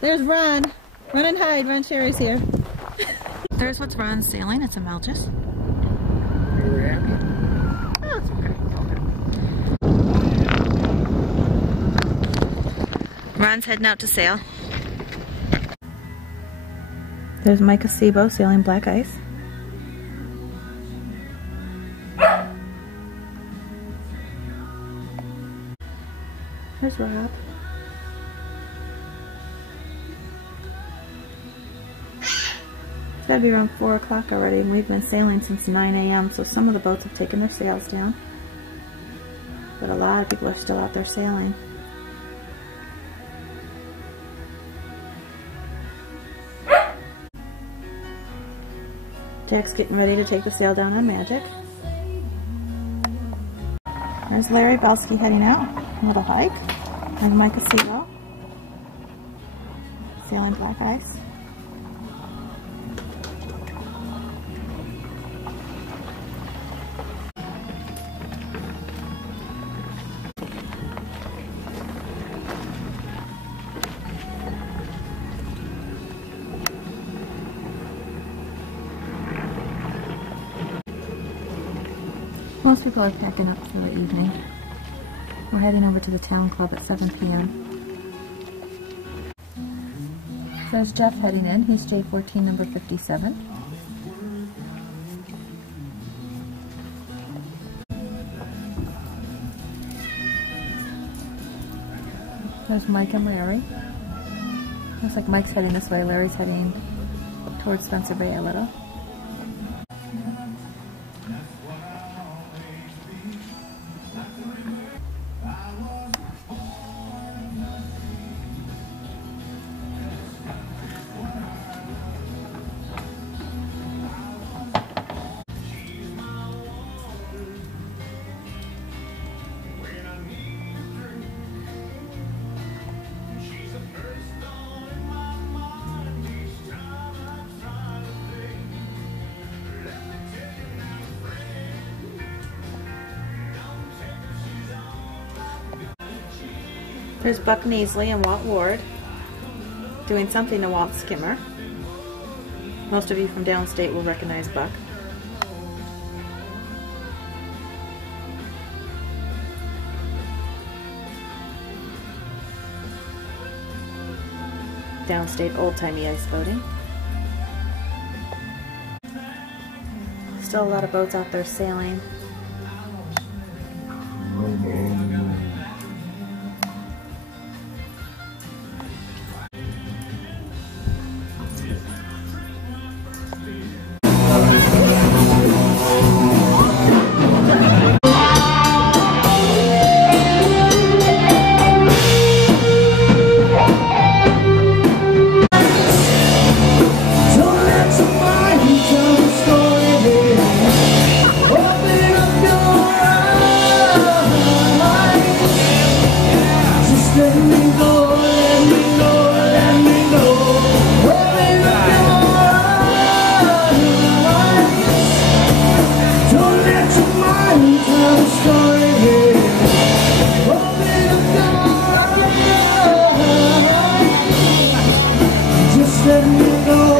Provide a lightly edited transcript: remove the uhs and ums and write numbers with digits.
There's Ron. Run and hide. Ron Sherry's here. There's what's Ron's sailing. It's a Melges. You were happy? Oh, it's okay. Ron's heading out to sail. There's Mike Acebo sailing black ice. There's Rob. It's gotta be around 4 o'clock already, and we've been sailing since 9 a.m. so some of the boats have taken their sails down. But a lot of people are still out there sailing. Jack's getting ready to take the sail down on Magic. There's Larry Belsky heading out. A little hike. There's Mike Acebo sailing black ice. Most people are packing up for the evening. We're heading over to the town club at 7 p.m. There's Jeff heading in. He's J14 number 57. There's Mike and Larry. Looks like Mike's heading this way. Larry's heading towards Spencer Bay a little. There's Buck Neasley and Walt Ward doing something to Walt's skimmer. Most of you from downstate will recognize Buck. Downstate old-timey ice boating. Still a lot of boats out there sailing. Let me go.